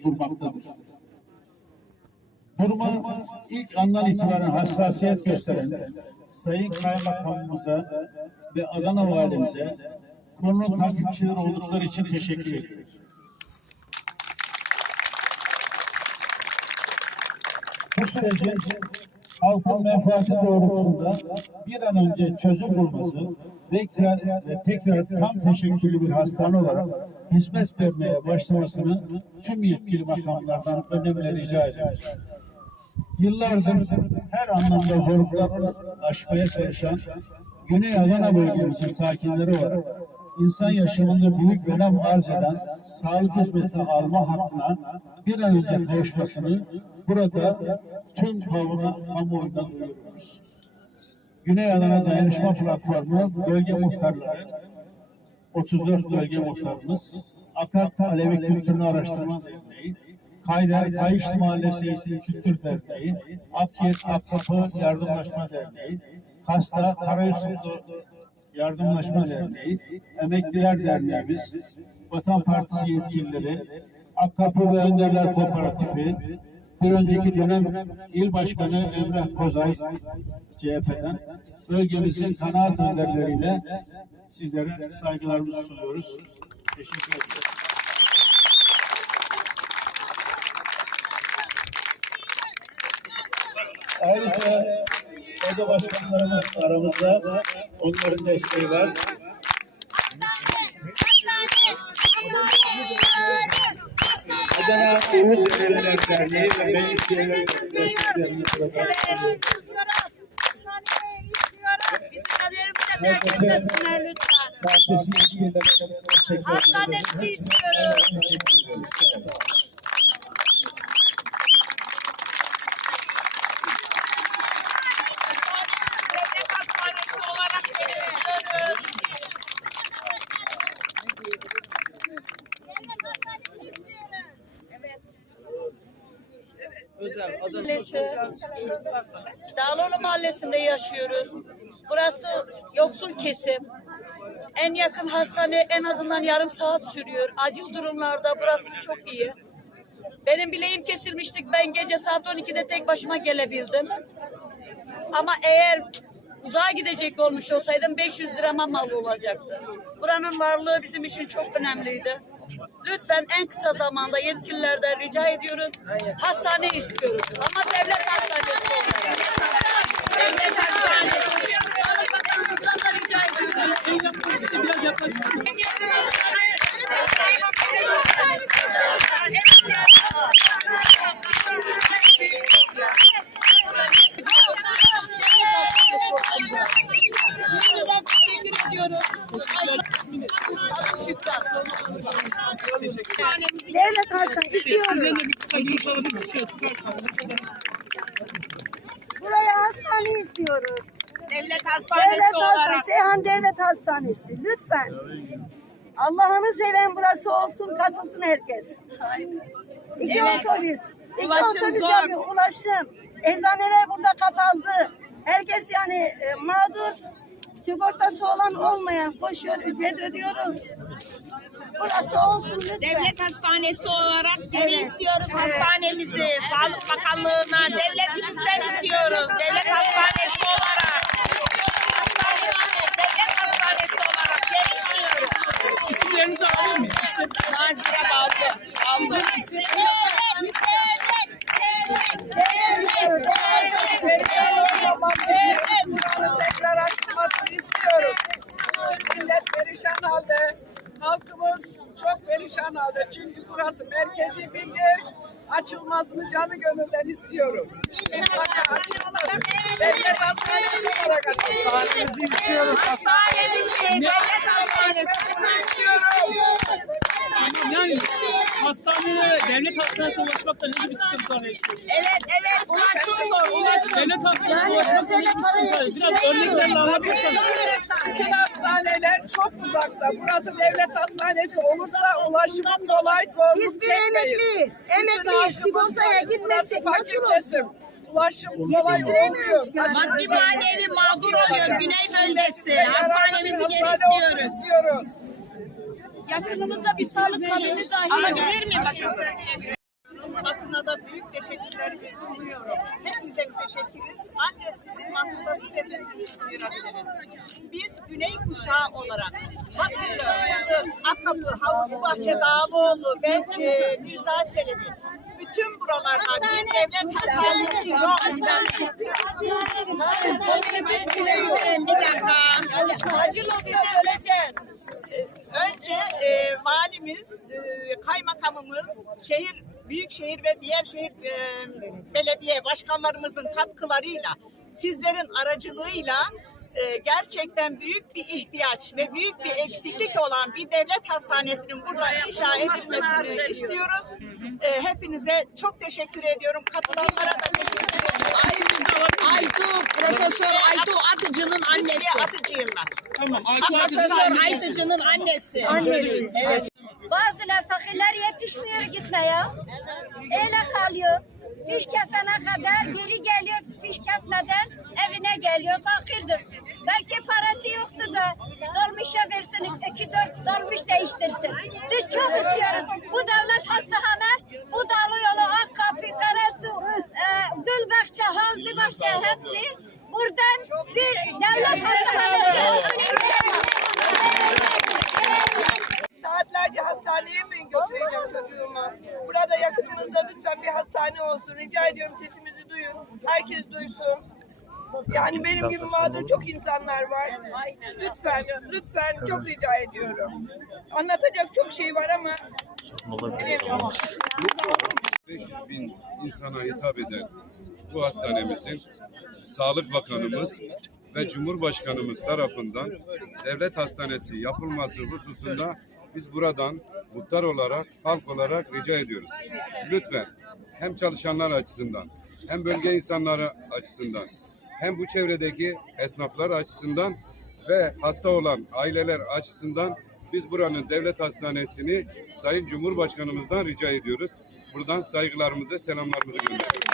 durmaktadır. Duruma ilk andan itibaren hassasiyet gösteren Sayın Kaymakamımıza ve Adana Valimize konunun takipçileri oldukları için teşekkür ediyoruz. Bu sürecin halkın menfaati doğrultusunda bir an önce çözüm bulması tekrar, ve tekrar tam teşekküllü bir hastane olarak hizmet vermeye başlamasını tüm yetkili makamlardan önemli rica ediyoruz. Yıllardır her anlamda zorluklar aşmaya çalışan Güney Adana bölgemizin sakinleri olarak insan yaşamında büyük önem arz eden sağlık hizmeti alma hakkına bir an önce kavuşmasını burada tüm kamuoyuna, kamuoyuna duyuruyoruz. Güney Adana Dayanışma Platformu bölge muhtarları 34 bölge muhtarımız, AKAP Alevi Kültürünü Araştırma Derneği, Kayder Kayışlı Mahallesi Kültür Derneği, Akyet Akkapı Yardımlaşma Derneği, Kasta Karayüzü Yardımlaşma Derneği, Emekliler Derneğimiz, Vatan Partisi yetkilileri, Akkapı ve Önderler Kooperatifi, bir önceki dönem İl Başkanı Emrah Kozay CHP'den bölgemizin kanaat önderleriyle sizlere saygılarımızı sunuyoruz. Teşekkür ederim. Ayrıca oda başkanlarımız aramızda onların desteği var. Adana Uğur Devletler Derneği ve Meclis Üyeleri Desteklerini kaderimize terk etmesinler lütfen. Hastanemizi istiyoruz. teşekkür ediyoruz. Devlet hastanesi olarak bekliyoruz. Özel, Mahallesi. Dağlıoğlu Mahallesi'nde yaşıyoruz. Burası yoksul kesim. En yakın hastane en azından yarım saat sürüyor. Acil durumlarda burası çok iyi. Benim bileğim kesilmiştik. Ben gece saat 12'de tek başıma gelebildim. Ama eğer uzağa gidecek olmuş olsaydım 500 lirama mal olacaktı. Buranın varlığı bizim için çok önemliydi. Lütfen en kısa zamanda yetkililerden rica ediyoruz. Hastane istiyoruz. Şöyle tutarsanız. Buraya hastane istiyoruz. Devlet hastanesi Devlet olarak. Seyhan Devlet Hastanesi. Lütfen. Allah'ını seven burası olsun, katılsın herkes. İki Evet. otobüs. İki Ulaşım otobüs zor. yapıyor, ulaşım. Eczaneler burada kapandı. Herkes yani e, mağdur. Sigortası olan olmayan koşuyor, ücret ödüyoruz. Burası olsun lütfen. Devlet hastanesi olarak geri Evet. istiyoruz Evet. hastanemizi. Sağlık Bakanlığı'na, devletimizden istiyoruz. Devlet hastanesi olarak. Hastanemizi devlet hastanesi olarak geri istiyoruz. İsimlerinizi alabilir miyim? İsim, Nazire Balcı. Aldı. isim. Devlet, devlet, Buranın tekrar açılmasını istiyoruz. Tüm millet perişan halde. Halkımız çok perişan halde. Çünkü burası merkezi yer. Açılmasını canı gönülden istiyoruz. Mutlaka açılsın. Devlet hastanesi olarak açılsın. Sahnenizi istiyoruz. Hastanemizi devlet hastanesi istiyoruz. Yani hastaneye, devlet hastanesine ulaşmakta ne gibi sıkıntılar yaşıyorsunuz? Evet, evet. Ulaşım zor. Ulaşım. Devlet hastanesine Yani ulaşmakta ne gibi sıkıntılar? Biraz örneklerle anlatırsanız. Uzakta. Burası devlet hastanesi olursa ulaşım kolay, zorluk Biz bir çekmeyiz. emekliyiz. Emekliyiz. Sigortaya Burası nasıl olsun? Ulaşım kolay olmuyor. Maddi manevi mağdur oluyor Güney bölgesi. Hastanemizi geri istiyoruz. Yakınımızda bir sağlık kabini dahi yok. Alabilir miyim? Bakın. Basına da büyük teşekkürlerimi sunuyorum. Hepinize teşekkürüz. Ancak sizin vasıtasıyla sesimizi duyurabiliriz. Biz Güney Kuşağı olarak Hatırlı, Akkapı, Havuzbahçe, Dağlıoğlu ve e, Mirza Çelebi bütün buralarda bir devlet hastanesi yok. Bir dakika. Acil olsa öleceğiz. Önce e, valimiz, e, kaymakamımız, şehir, büyükşehir ve diğer şehir e, belediye başkanlarımızın katkılarıyla, sizlerin aracılığıyla e, gerçekten büyük bir ihtiyaç ve büyük bir eksiklik olan bir devlet hastanesinin burada inşa edilmesini istiyoruz. E, hepinize çok teşekkür ediyorum. Katılanlara da teşekkür ediyorum. Aytu, Profesör Aytu Atıcı'nın annesi. Atıcıyım ben. Tamam. Aytu Profesör Aytıcı'nın annesi. Evet. Bazılar fakirler yetişmiyor gitmeye. Öyle kalıyor. Fiş kesene kadar geri geliyor. Fiş kesmeden evine geliyor. Fakirdir. Belki parası yoktu da dolmuşa versin. iki dört dolmuş değiştirsin. Biz çok istiyoruz. Bu devlet hastahane, bu dalı yolu, Akkapı, Karasu, e, Gülbahçe, Havzlı Bahçe hepsi buradan bir devlet hastanesi olduğunu istiyoruz. Saatlerce hastaneye mi götüreceğim çocuğumu? Burada yakınımızda hastane olsun. Rica ediyorum sesimizi duyun. Herkes duysun. Yani benim gibi mağdur çok insanlar var. Lütfen, lütfen çok rica ediyorum. Anlatacak çok şey var ama bilemiyorum. 500 bin insana hitap eden bu hastanemizin Sağlık Bakanımız ve Cumhurbaşkanımız tarafından devlet hastanesi yapılması hususunda biz buradan muhtar olarak, halk olarak rica ediyoruz. Lütfen hem çalışanlar açısından, hem bölge insanları açısından, hem bu çevredeki esnaflar açısından ve hasta olan aileler açısından biz buranın devlet hastanesini Sayın Cumhurbaşkanımızdan rica ediyoruz. Buradan saygılarımızı, selamlarımızı gönderiyoruz.